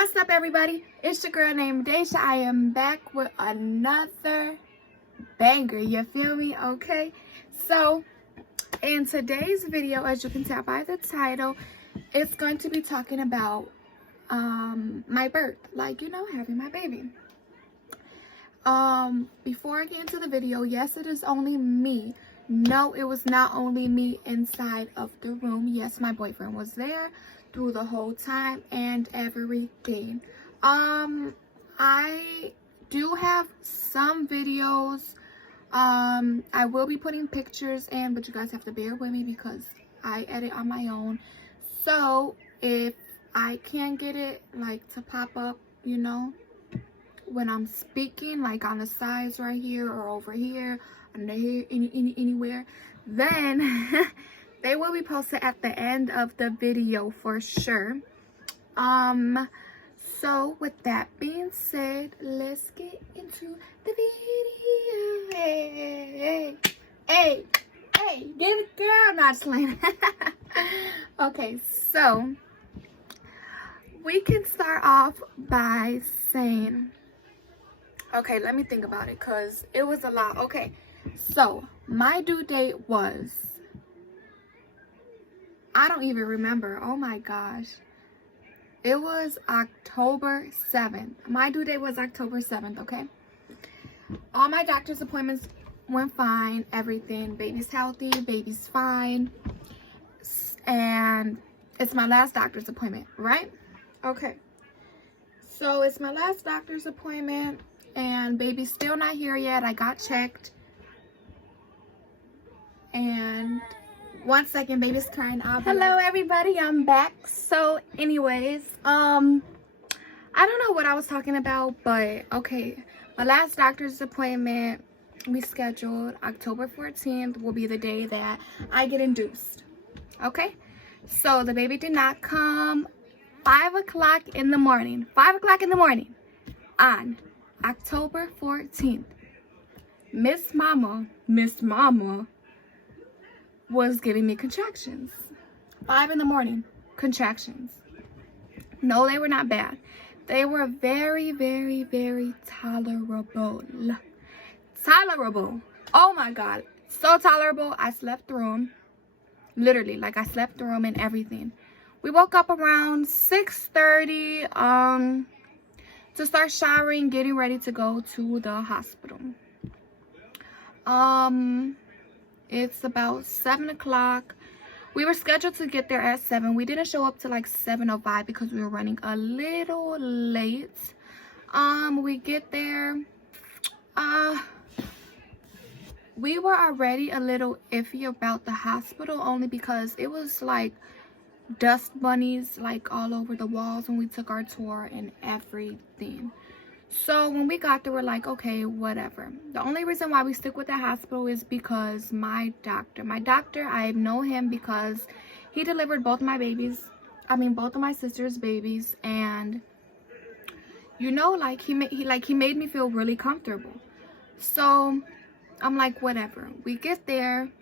What's up, everybody? It's your girl named Daisha. I am back with another banger. You feel me? Okay. So, in today's video, as you can tell by the title, it's going to be talking about my birth, like, having my baby. Before I get into the video, yes, it is only me. No, it was not only me inside of the room. Yes, my boyfriend was there through the whole time and everything. I do have some videos. I will be putting pictures in, but you guys have to bear with me because I edit on my own. So if I can't get it like to pop up, when I'm speaking, like on the sides right here or over here, under here, anywhere, then they will be posted at the end of the video for sure. So with that being said, let's get into the video. Hey, get it, girl. Not slaying. Okay, so we can start off by saying, okay, let me think about it because it was a lot. Okay, so my due date was, I don't even remember. Oh my gosh. It was October 7th. My due date was October 7th, okay? All my doctor's appointments went fine. Everything. Baby's healthy. Baby's fine. And it's my last doctor's appointment, right? Okay. So it's my last doctor's appointment. And baby's still not here yet. I got checked. And... one second, baby's crying. Hello, everybody. I'm back. So, anyways, I don't know what I was talking about, but okay. My last doctor's appointment we scheduled October 14th will be the day that I get induced. Okay, so the baby did not come. 5 o'clock in the morning. 5 o'clock in the morning on October 14th. Miss Mama was giving me contractions. 5 in the morning, contractions. No, they were not bad. They were very, very, very tolerable. Tolerable. Oh my God. So tolerable. I slept through them. Literally, like I slept through them and everything. We woke up around 6:30 to start showering, getting ready to go to the hospital. It's about 7 o'clock. We were scheduled to get there at 7. We didn't show up till like 7:05 because we were running a little late. We get there. We were already a little iffy about the hospital only because it was like dust bunnies like all over the walls when we took our tour and everything. So when we got there, we're like, okay, whatever. The only reason why we stick with the hospital is because my doctor, I know him because he delivered both my babies. I mean, both of my sister's babies. And, like he made me feel really comfortable. So I'm like, whatever. We get there.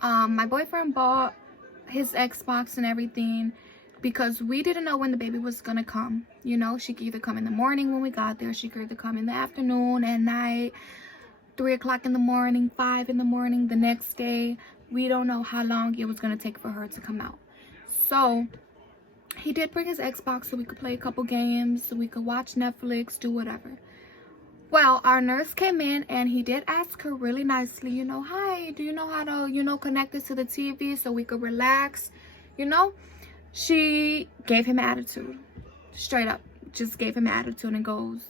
My boyfriend bought his Xbox and everything, because we didn't know when the baby was gonna come. She could either come in the morning when we got there. She could either come in the afternoon, at night, 3 o'clock in the morning, 5 in the morning, the next day. We don't know how long it was gonna take for her to come out. So he did bring his Xbox so we could play a couple games, so we could watch Netflix, do whatever. Well, our nurse came in and he did ask her really nicely, hi, do you know how to, connect this to the TV so we could relax, She gave him attitude. Straight up. Just gave him attitude and goes,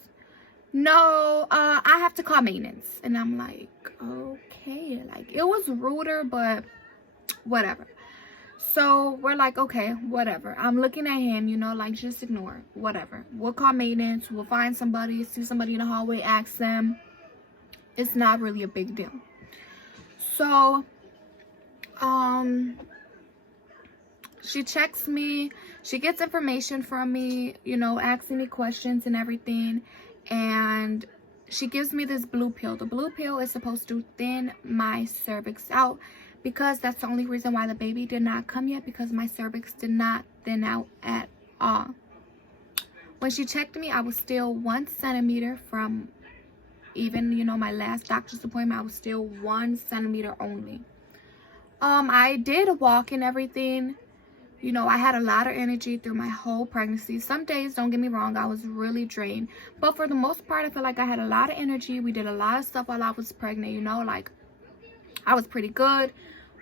no, I have to call maintenance. And I'm like, okay. Like, it was ruder, but whatever. So we're like, okay, whatever. I'm looking at him, like, just ignore it. Whatever. We'll call maintenance. We'll find somebody, see somebody in the hallway, ask them. It's not really a big deal. So, she checks me, she gets information from me, asking me questions and everything, and she gives me this blue pill. The blue pill is supposed to thin my cervix out, because that's the only reason why the baby did not come yet, because my cervix did not thin out at all. When she checked me, I was still 1 centimeter from even, you know, my last doctor's appointment. I was still 1 centimeter only. I did walk and everything. You know, I had a lot of energy through my whole pregnancy. Some days, don't get me wrong, I was really drained. But for the most part, I feel like I had a lot of energy. We did a lot of stuff while I was pregnant, you know, like I was pretty good.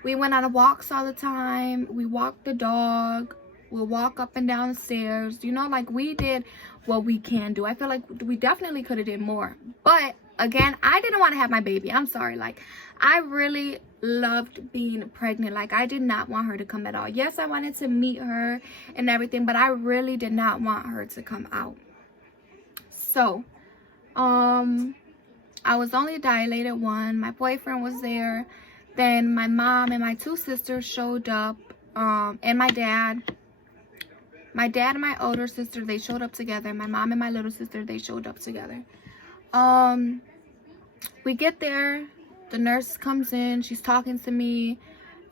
We went on walks all the time. We walked the dog. We'll walk up and down the stairs. You know, like we did what we can do. I feel like we definitely could have did more. But again, I didn't want to have my baby. I'm sorry. Like, I really loved being pregnant. Like, I did not want her to come at all. Yes, I wanted to meet her and everything, but I really did not want her to come out. So, I was only a dilated 1. My boyfriend was there. Then my mom and my 2 sisters showed up, and my dad. My dad and my older sister, they showed up together. My mom and my little sister, they showed up together. We get there. The nurse comes in. She's talking to me.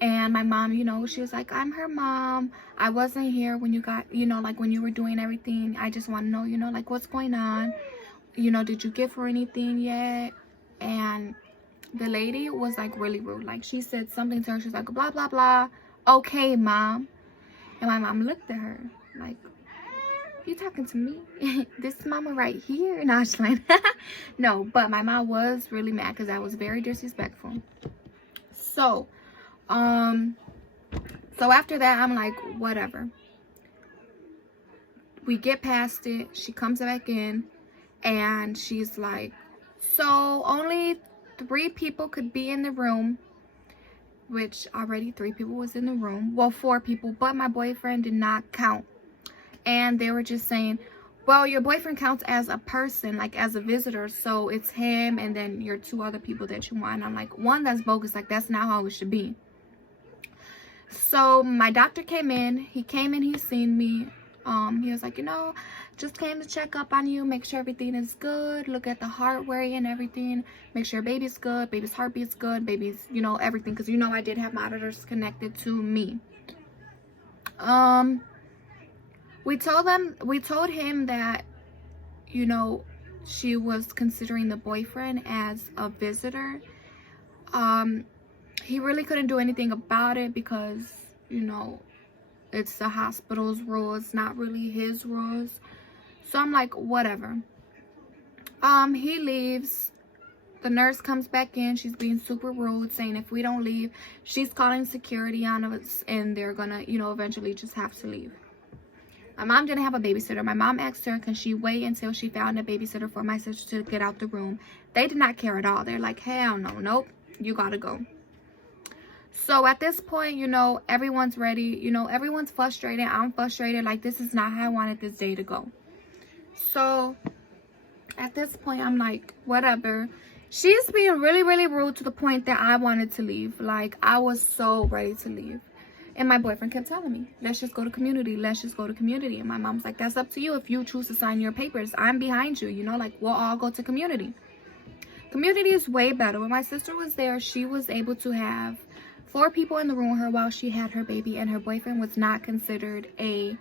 And my mom, you know, she was like, I'm her mom. I wasn't here when you got, you know, like when you were doing everything. I just want to know, you know, like what's going on. You know, did you give her anything yet? And the lady was like really rude. Like she said something to her. She's like, blah, blah, blah. Okay, mom. And my mom looked at her like, you talking to me? This mama right here? And I was like, no, but my mom was really mad because I was very disrespectful. So after that, I'm like, whatever. We get past it. She comes back in and she's like, so only 3 people could be in the room, which already 3 people was in the room. Well, 4 people, but my boyfriend did not count. And they were just saying, well, your boyfriend counts as a person, like as a visitor. So it's him and then your 2 other people that you want. And I'm like, 1, that's bogus. Like, that's not how it should be. So my doctor came in. He came in, he seen me. He was like, you know, just came to check up on you, make sure everything is good, look at the heart rate and everything, make sure baby's good, baby's heartbeat's good, baby's, you know, everything, because you know I did have monitors connected to me. We told him that, you know, she was considering the boyfriend as a visitor. He really couldn't do anything about it because, you know, it's the hospital's rules, not really his rules. So I'm like, whatever. He leaves. The nurse comes back in. She's being super rude, saying if we don't leave, she's calling security on us and they're gonna, you know, eventually just have to leave. My mom didn't have a babysitter. My mom asked her, can she wait until she found a babysitter for my sister to get out the room? They did not care at all. They're like, hell no, nope, you gotta go. So at this point, you know, everyone's ready. You know, everyone's frustrated. I'm frustrated. Like, this is not how I wanted this day to go. So at this point, I'm like, whatever. She's being really, really rude to the point that I wanted to leave. Like, I was so ready to leave. And my boyfriend kept telling me, let's just go to community. Let's just go to community. And my mom's like, that's up to you if you choose to sign your papers. I'm behind you. You know, like, we'll all go to community. Community is way better. When my sister was there, she was able to have 4 people in the room with her while she had her baby. And her boyfriend was not considered a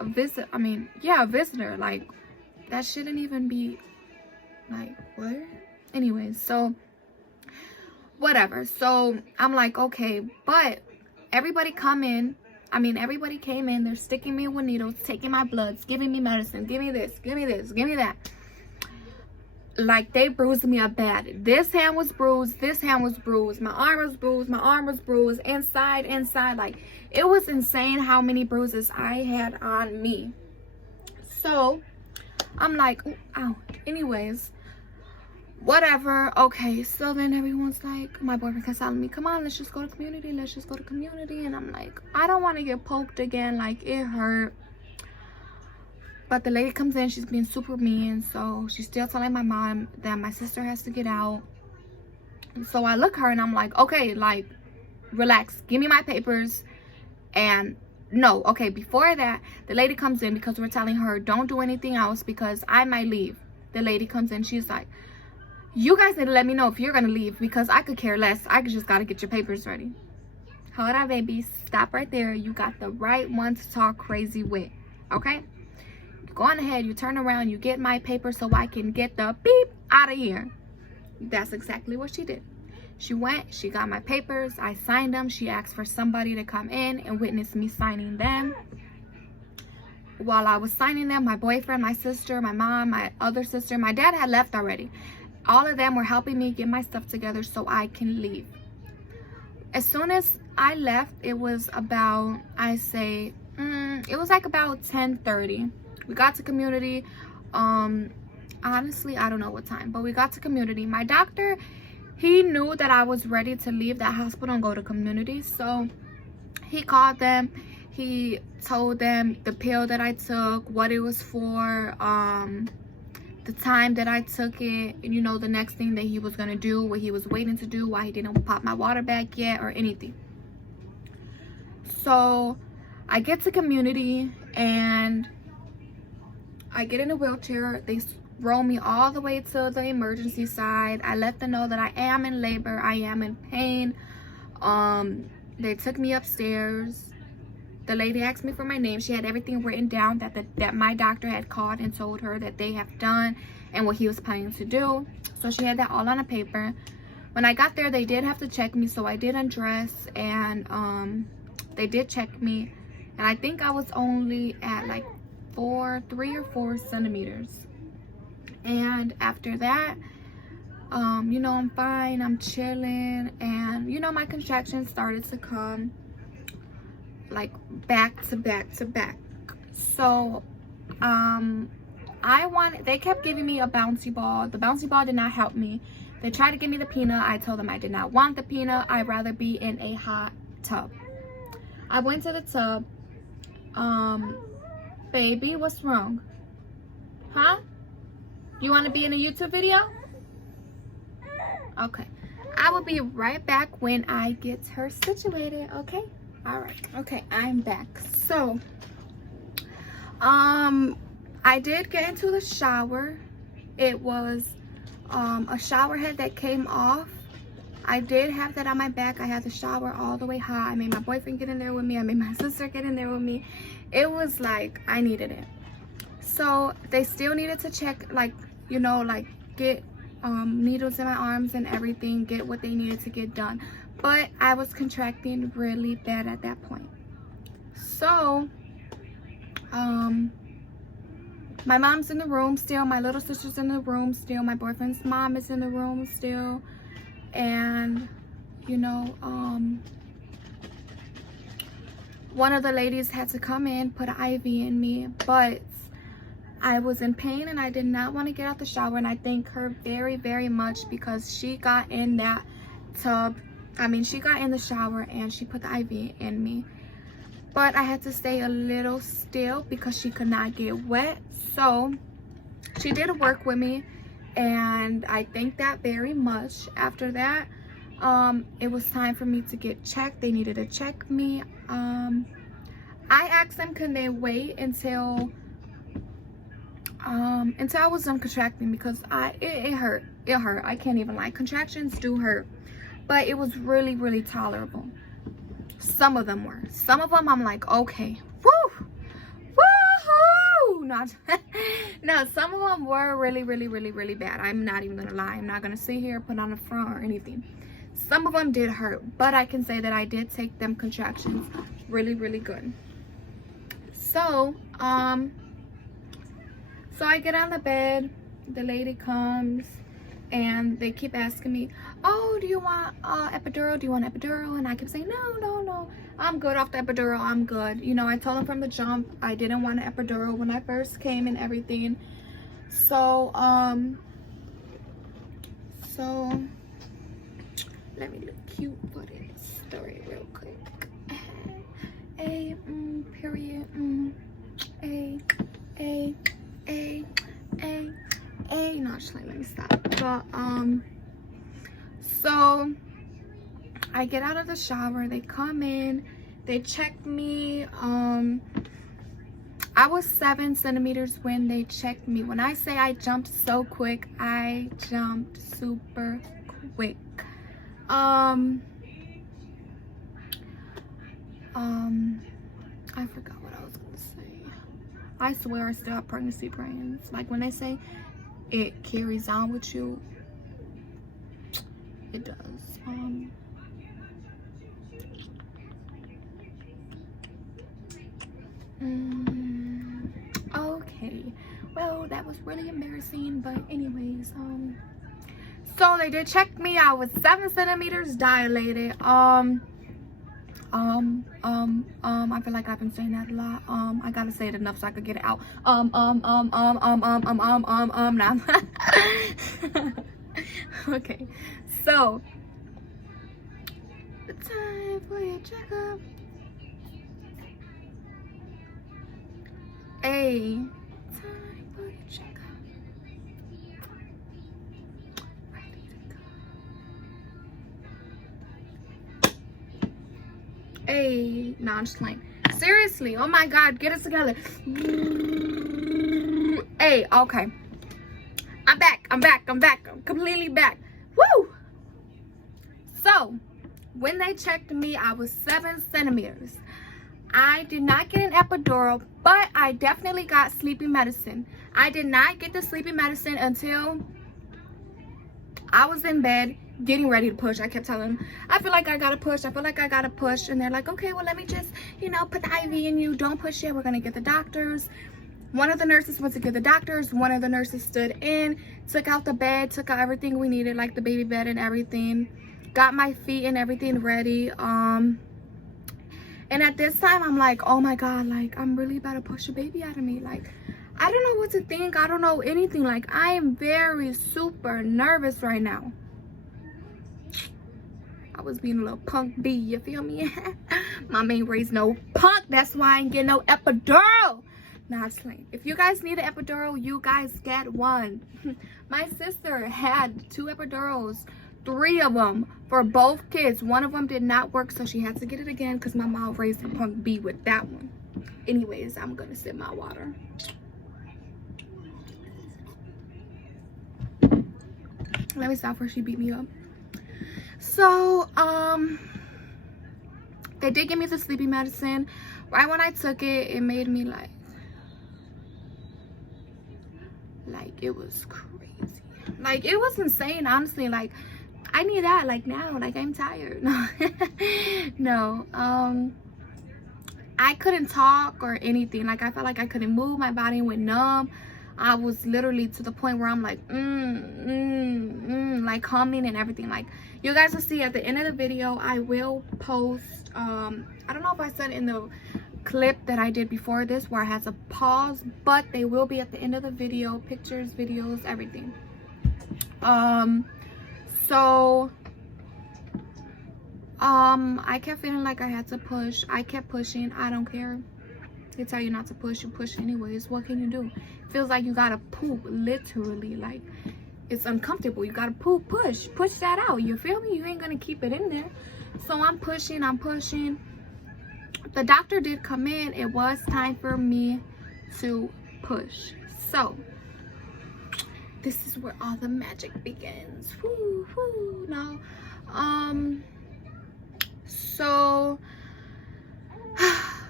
visit. I mean, yeah, a visitor. Like, that shouldn't even be, like, what? Anyways, so whatever. So I'm like, okay, but everybody came in. They're sticking me with needles, taking my bloods, giving me medicine, give me this, give me this, give me that. Like, they bruised me up bad. This hand was bruised, this hand was bruised, my arm was bruised, my arm was bruised, inside. Like, it was insane how many bruises I had on me. So I'm like, ooh, ow. Anyways, whatever. Okay, so then everyone's like, my boyfriend kept telling me, come on, let's just go to community, let's just go to community. And I'm like, I don't want to get poked again. Like, it hurt. But the lady comes in, she's being super mean. So she's still telling my mom that my sister has to get out. And so I look at her and I'm like, okay, like, relax, give me my papers. And no, okay, before that, the lady comes in because we're telling her, don't do anything else because I might leave. The lady comes in, she's like, you guys need to let me know if you're gonna leave because I could care less. I just gotta get your papers ready. Hold on, baby. Stop right there. You got the right one to talk crazy with. Okay? Go on ahead. You turn around. You get my paper so I can get the beep out of here. That's exactly what she did. She went. She got my papers. I signed them. She asked for somebody to come in and witness me signing them. While I was signing them, my boyfriend, my sister, my mom, my other sister, my dad had left already. All of them were helping me get my stuff together so I can leave. As soon as I left, it was about, it was like about 10:30. We got to community. Honestly, I don't know what time, but we got to community. My doctor, he knew that I was ready to leave that hospital and go to community. So he called them. He told them the pill that I took, what it was for, the time that I took it, and you know, the next thing that he was gonna do, what he was waiting to do, why he didn't pop my water back yet or anything. So I get to community and I get in a wheelchair. They roll me all the way to the emergency side. I let them know that I am in labor, I am in pain. They took me upstairs. The lady asked me for my name. She had everything written down that my doctor had called and told her that they have done and what he was planning to do. So she had that all on a paper. When I got there, they did have to check me, so I did undress, and they did check me. And I think I was only at like 3 or 4 centimeters. And after that, you know, I'm fine, I'm chilling, and you know, my contractions started to come like back to back to back. So they kept giving me a bouncy ball. The bouncy ball did not help me. They tried to give me the peanut. I told them I did not want the peanut. I'd rather be in a hot tub. I went to the tub. Baby, what's wrong? Huh? You want to be in a YouTube video? Okay. I will be right back when I get her situated, okay? All right. Okay, I'm back. So, I did get into the shower. It was a shower head that came off. I did have that on my back. I had the shower all the way hot. I made my boyfriend get in there with me. I made my sister get in there with me. It was like I needed it. So they still needed to check, like, you know, like get needles in my arms and everything, get what they needed to get done. But I was contracting really bad at that point. So my mom's in the room still, my little sister's in the room still, my boyfriend's mom is in the room still, and you know, one of the ladies had to come in, put an IV in me, but I was in pain and I did not want to get out the shower, and I thank her very, very much because she got in that tub. I mean, she got in the shower and she put the IV in me. But I had to stay a little still because she could not get wet. So she did work with me, and I thank that very much. After that, it was time for me to get checked. They needed to check me. I asked them, can they wait until I was done contracting, because it hurt. It hurt. I can't even lie. Contractions do hurt, but it was really, really tolerable. Some of them were. Some of them I'm like, okay, woo, woohoo! Not, no, some of them were really, really, really, really bad. I'm not even gonna lie. I'm not gonna sit here, put on a front or anything. Some of them did hurt, but I can say that I did take them contractions really, really good. So, so I get on the bed. The lady comes. And they keep asking me, oh, do you want epidural? Do you want epidural? And I keep saying, no, I'm good off the epidural. I'm good. You know, I told them from the jump I didn't want an epidural when I first came and everything. So, let me look cute for this story real quick. Period. No, actually, let me stop. But so I get out of the shower, they come in, they check me. I was 7 centimeters when they checked me. When I say I jumped so quick, I jumped super quick. I forgot what I was gonna say. I swear I still have pregnancy brains. Like when they say it carries on with you, it does. Okay, well, that was really embarrassing, but anyways, so they did check me. I was 7 centimeters dilated. I feel like I've been saying that a lot. I gotta say it enough so I could get it out. Now. Okay, so the time for your checkup. Time for your checkup. Ready to go. No, I'm just playing. Seriously, oh my God, get it together. Okay. I'm back. I'm completely back. Woo! So, when they checked me, I was 7 centimeters. I did not get an epidural, but I definitely got sleeping medicine. I did not get the sleeping medicine until I was in bed getting ready to push. I kept telling them, I feel like I gotta push. And they're like, okay, well, let me just, put the IV in you. Don't push yet. We're gonna get the doctors. One of the nurses went to get the doctors. One of the nurses stood in, took out the bed, took out everything we needed, like the baby bed and everything. Got my feet and everything ready. And at this time, I'm like, oh my God, like, I'm really about to push a baby out of me. Like, I don't know what to think. I don't know anything. Like, I am very super nervous right now. I was being a little punk bee, you feel me? Mom ain't raised no punk. That's why I ain't getting no epidural. Nah, it's like, if you guys need an epidural, you guys get one. My sister had 2 epidurals. 3 of them for both kids. One of them did not work, so she had to get it again because my mom raised a punk bee with that one. Anyways, I'm gonna sip my water. Let me stop before she beat me up. So, they did give me the sleeping medicine. Right when I took it, it made me like it was crazy. Like, it was insane, honestly. Like, I need that, like, now. Like, I'm tired. No. I couldn't talk or anything. Like, I felt like I couldn't move. My body went numb. I was literally to the point where I'm like, like humming and everything. Like, you guys will see at the end of the video, I will post, I don't know if I said in the clip that I did before this where I had to pause, but they will be at the end of the video, pictures, videos, everything. So I kept feeling like I had to push. I kept pushing. I don't care. They tell you not to push, you push anyways. What can you do? It feels like you gotta poop, literally. Like, it's uncomfortable. You gotta poop, push that out. You feel me? You ain't gonna keep it in there. So I'm pushing. The doctor did come in. It was time for me to push. So this is where all the magic begins. Woo, woo. Now, so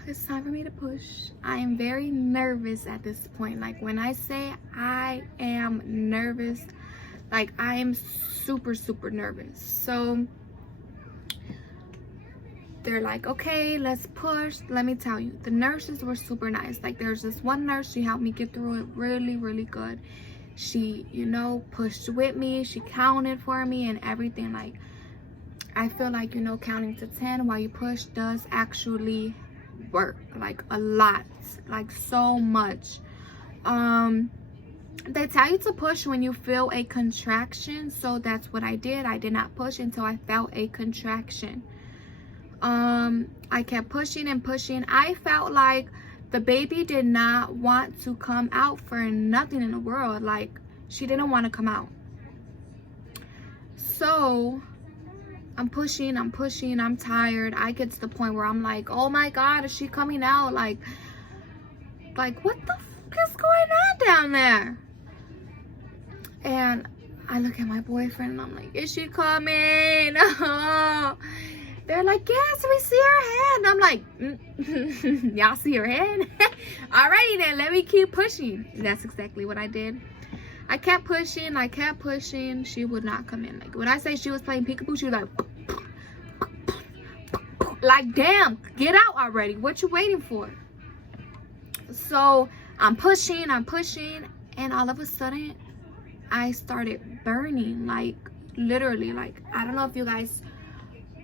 it's time for me to push. I am very nervous at this point. Like, when I say I am nervous, like, I am super, super nervous. So they're like, okay, let's push. Let me tell you, the nurses were super nice. Like, there's this one nurse, she helped me get through it really, really good. She, pushed with me. She counted for me and everything. Like, I feel like, counting to 10 while you push does actually work, like, a lot, like, so much. They tell you to push when you feel a contraction, so that's what I did. I did not push until I felt a contraction. I kept pushing and pushing. I felt like the baby did not want to come out for nothing in the world. Like, she didn't want to come out. So I'm pushing, I'm tired. I get to the point where I'm like, oh my God, is she coming out? Like what the fuck is going on down there? And I look at my boyfriend and I'm like, is she coming? They're like, yes, we see her head. I'm like, y'all see her head? Alrighty then, let me keep pushing. That's exactly what I did. I kept pushing, she would not come in. Like when I say she was playing peekaboo, she was like damn, get out already, what you waiting for? So I'm pushing, and all of a sudden I started burning, like literally, like I don't know if you guys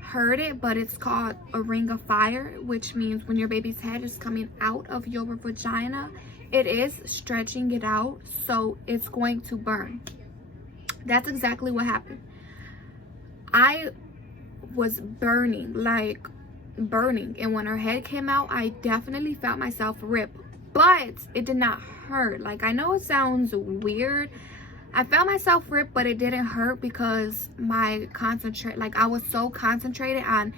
heard it, but it's called a ring of fire, which means when your baby's head is coming out of your vagina, it is stretching it out, so it's going to burn. That's exactly what happened. I was burning, like burning, and when her head came out, I definitely felt myself rip, but it did not hurt. Like, I know it sounds weird, I felt myself rip, but it didn't hurt because I was so concentrated on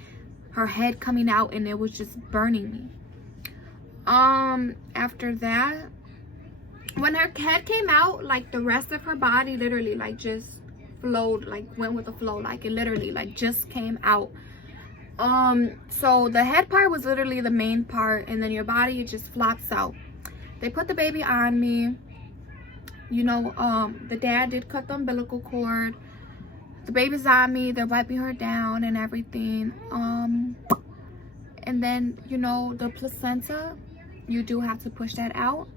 her head coming out, and it was just burning me. After that, when her head came out, like the rest of her body literally like just flowed, like went with the flow, like it literally like just came out. So the head part was literally the main part, and then your body, it just flops out. They put the baby on me, you know. The dad did cut the umbilical cord. The baby's on me, they're wiping her down and everything. And then, you know, the placenta, you do have to push that out.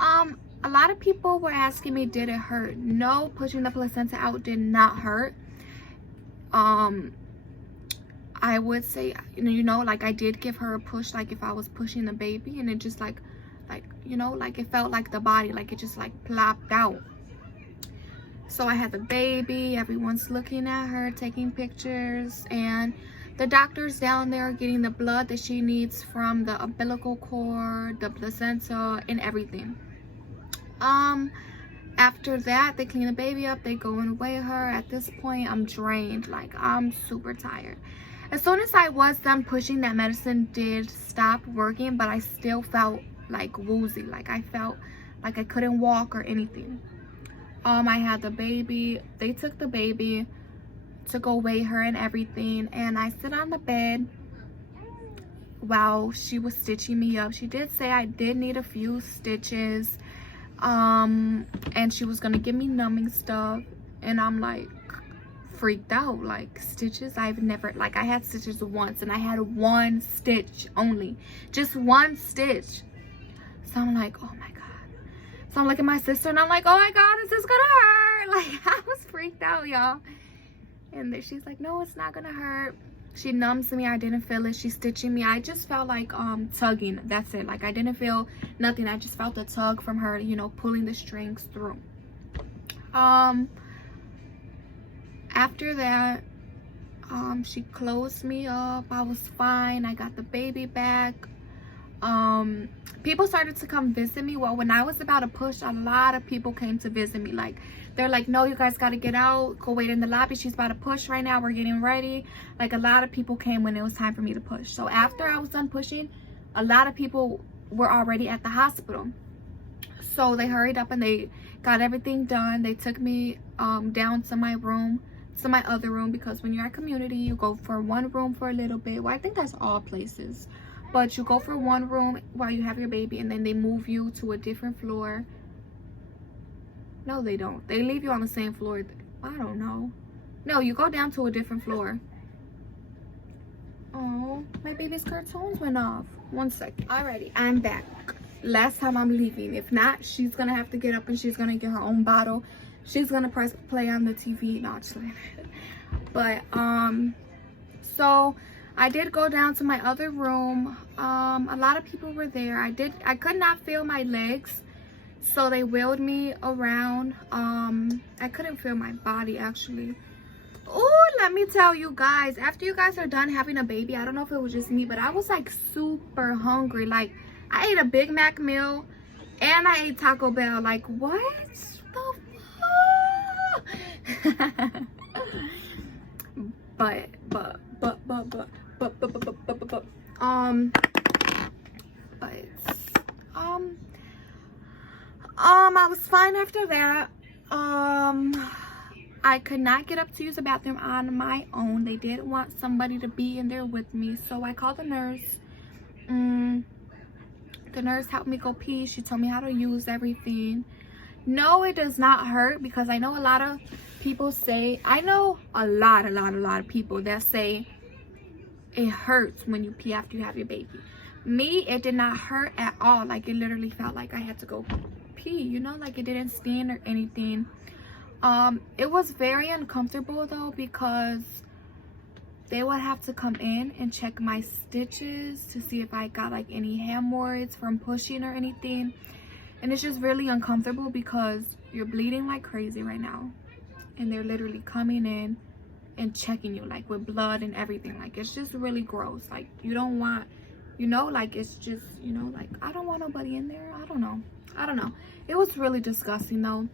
A lot of people were asking me, did it hurt? No, pushing the placenta out did not hurt. I would say, you know, like I did give her a push, like if I was pushing the baby, and it just like you know, like it felt like the body, like it just like plopped out. So I had the baby, everyone's looking at her, taking pictures, and the doctor's down there getting the blood that she needs from the umbilical cord, the placenta, and everything. After that, they clean the baby up, they go and weigh her. At this point, I'm drained, like I'm super tired. As soon as I was done pushing, that medicine did stop working, but I still felt like woozy, like I felt like I couldn't walk or anything. I had the baby, they took the baby to go weigh her and everything, and I sit on the bed while she was stitching me up. She did say I did need a few stitches, and she was gonna give me numbing stuff, and I'm like freaked out. Like, stitches, I've never, like, I had stitches once, and I had one stitch only, just one stitch. So I'm like, oh my god. So I'm looking at my sister, and I'm like, oh my god, is this gonna hurt? Like, I was freaked out, y'all. And then she's like, no, it's not gonna hurt. She numbs me, I didn't feel it. She's stitching me, I just felt like tugging, that's it. Like, I didn't feel nothing, I just felt the tug from her, you know, pulling the strings through. After that, she closed me up, I was fine, I got the baby back. People started to come visit me. Well, when I was about to push, a lot of people came to visit me. Like, they're like, no, you guys got to get out, go wait in the lobby, she's about to push right now, we're getting ready. Like, a lot of people came when it was time for me to push. So after I was done pushing, a lot of people were already at the hospital. So they hurried up and they got everything done. They took me down to my room, to my other room, because when you're at community, you go for one room for a little bit. Well, I think that's all places, but you go for one room while you have your baby, and then they move you to a different floor. No, they don't. They leave you on the same floor. I don't know. No, you go down to a different floor. Oh, my baby's cartoons went off. One second. Alrighty, I'm back. Last time I'm leaving. If not, she's gonna have to get up and she's gonna get her own bottle. She's gonna press play on the TV. No, just like that. But so I did go down to my other room. A lot of people were there. I could not feel my legs, so they wheeled me around. I couldn't feel my body actually. Oh, let me tell you guys, after you guys are done having a baby, I don't know if it was just me, but I was like super hungry. Like, I ate a Big Mac meal and I ate Taco Bell. Like, what the fuck? but I was fine after that. I could not get up to use the bathroom on my own. They did want somebody to be in there with me, so I called the nurse. The nurse helped me go pee. She told me how to use everything. No, it does not hurt, because I know a lot of people say, I know a lot of people that say it hurts when you pee after you have your baby. Me, it did not hurt at all. Like, it literally felt like I had to go pee, you know, like it didn't sting or anything. It was very uncomfortable though, because they would have to come in and check my stitches to see if I got like any hemorrhoids from pushing or anything. And it's just really uncomfortable because you're bleeding like crazy right now, and they're literally coming in and checking you like with blood and everything. Like, it's just really gross. Like, you don't want, you know, like, it's just, you know, like, I don't want nobody in there. I don't know. It was really disgusting though.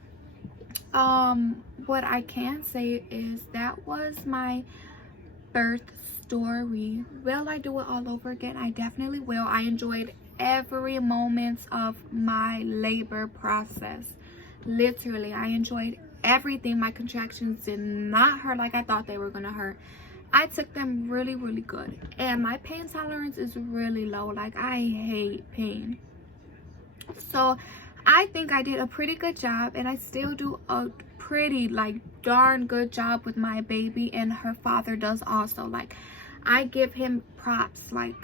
What I can say is that was my birth story. Will I do it all over again? I definitely will. I enjoyed every moment of my labor process. Literally, I enjoyed everything. My contractions did not hurt like I thought they were gonna hurt. I took them really good, and my pain tolerance is really low. Like, I hate pain. So I think I did a pretty good job, and I still do a pretty, like, darn good job with my baby, and her father does also. Like, I give him props. Like,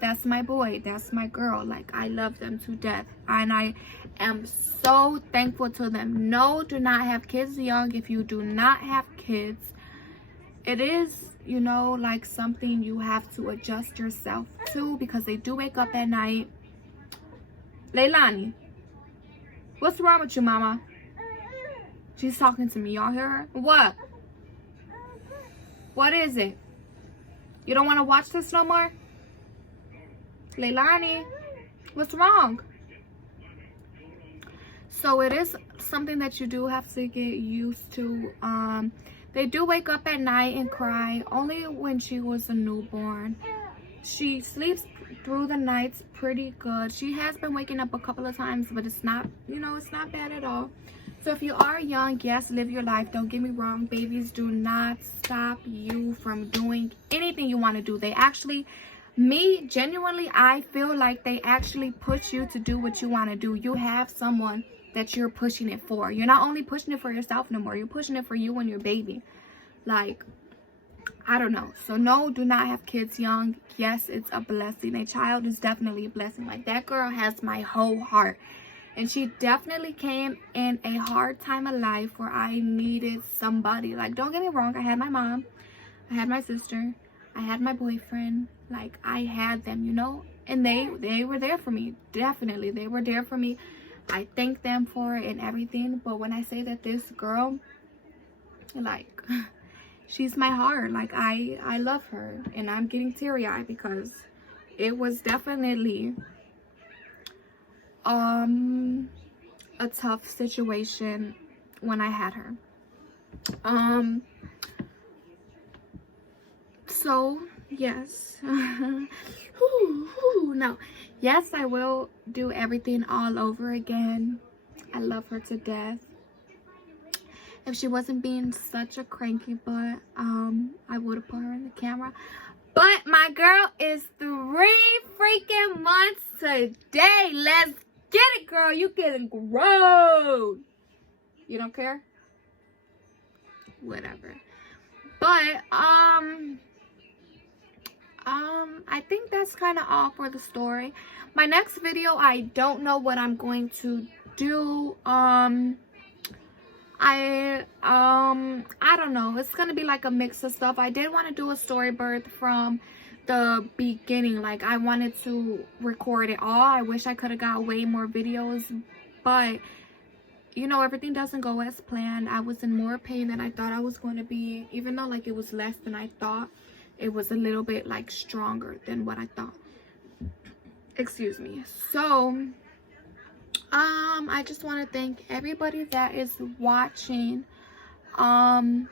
that's my boy, that's my girl. Like, I love them to death, and I am so thankful to them. No, do not have kids young. If you do not have kids, it is, you know, like, something you have to adjust yourself to, because they do wake up at night. Leilani, what's wrong with you, mama? She's talking to me. Y'all hear her? What? What is it? You don't want to watch this no more? Leilani, what's wrong? So it is something that you do have to get used to. They do wake up at night and cry. Only when she was a newborn. She sleeps through the nights pretty good. She has been waking up a couple of times, but it's not, you know, it's not bad at all. So if you are young, yes, live your life. Don't get me wrong. Babies do not stop you from doing anything you want to do. They actually, me, genuinely, I feel like they actually push you to do what you want to do. You have someone that you're pushing it for. You're not only pushing it for yourself no more. You're pushing it for you and your baby. Like, I don't know. So no, do not have kids young. Yes, it's a blessing. A child is definitely a blessing. Like, that girl has my whole heart. And she definitely came in a hard time of life where I needed somebody. Like, don't get me wrong. I had my mom. I had my sister. I had my boyfriend. Like, I had them, you know. And they were there for me. Definitely. They were there for me. I thank them for it and everything. But when I say that this girl, like, she's my heart. Like, I love her. And I'm getting teary-eyed because it was definitely a tough situation when I had her. So yes. No, yes, I will do everything all over again. I love her to death. If she wasn't being such a cranky butt, I would have put her in the camera. But my girl is 3 freaking months today. Let's get it, girl. You getting grown. You don't care? Whatever. But I think that's kind of all for the story. My next video, I don't know what I'm going to do. I don't know. It's gonna be like a mix of stuff. I did want to do a story birth from the beginning. Like, I wanted to record it all. I wish I could have got way more videos, but you know, everything doesn't go as planned. I was in more pain than I thought I was going to be. Even though, like, it was less than I thought, it was a little bit, like, stronger than what I thought. Excuse me. So I just want to thank everybody that is watching. Comment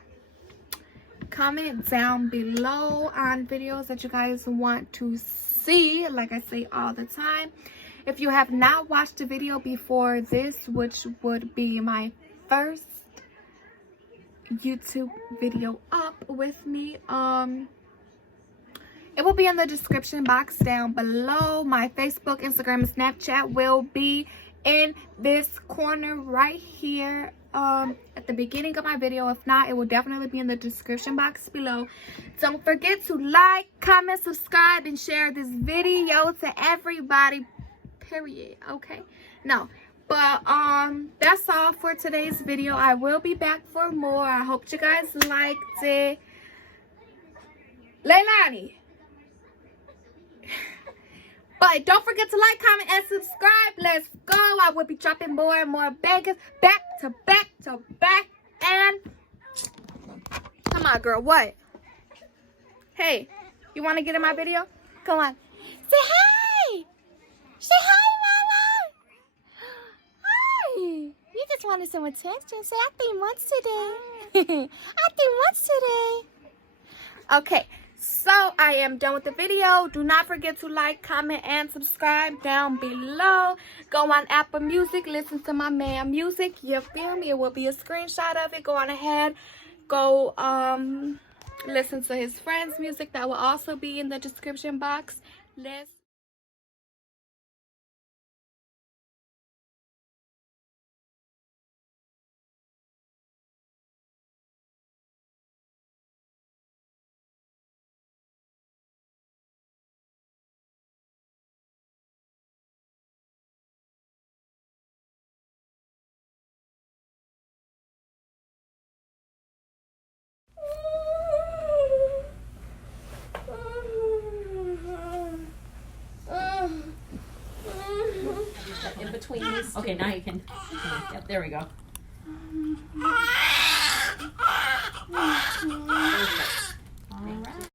down below on videos that you guys want to see. Like I say all the time, if you have not watched a video before this, which would be my first YouTube video up with me. It will be in the description box down below. My Facebook, Instagram, and Snapchat will be in this corner right here at the beginning of my video. If not, it will definitely be in the description box below. Don't forget to like, comment, subscribe, and share this video to everybody, period. Okay, no, but that's all for today's video. I will be back for more. I hope you guys liked it. Leilani. But don't forget to like, comment, and subscribe. Let's go. I will be dropping more and more bangers back to back to back. And come on, girl. What? Hey, you want to get in my video? Come on. Say hi. Say hi, Mama. Hi. You just wanted some attention. Say, I think once today. I think once today. Okay. So I am done with the video. Do not forget to like, comment, and subscribe down below. Go on Apple Music, listen to my man music. You feel me? It will be a screenshot of it. Go on ahead. Go listen to his friend's music. That will also be in the description box. Let's in between these. Okay, now you can. Yep, there we go.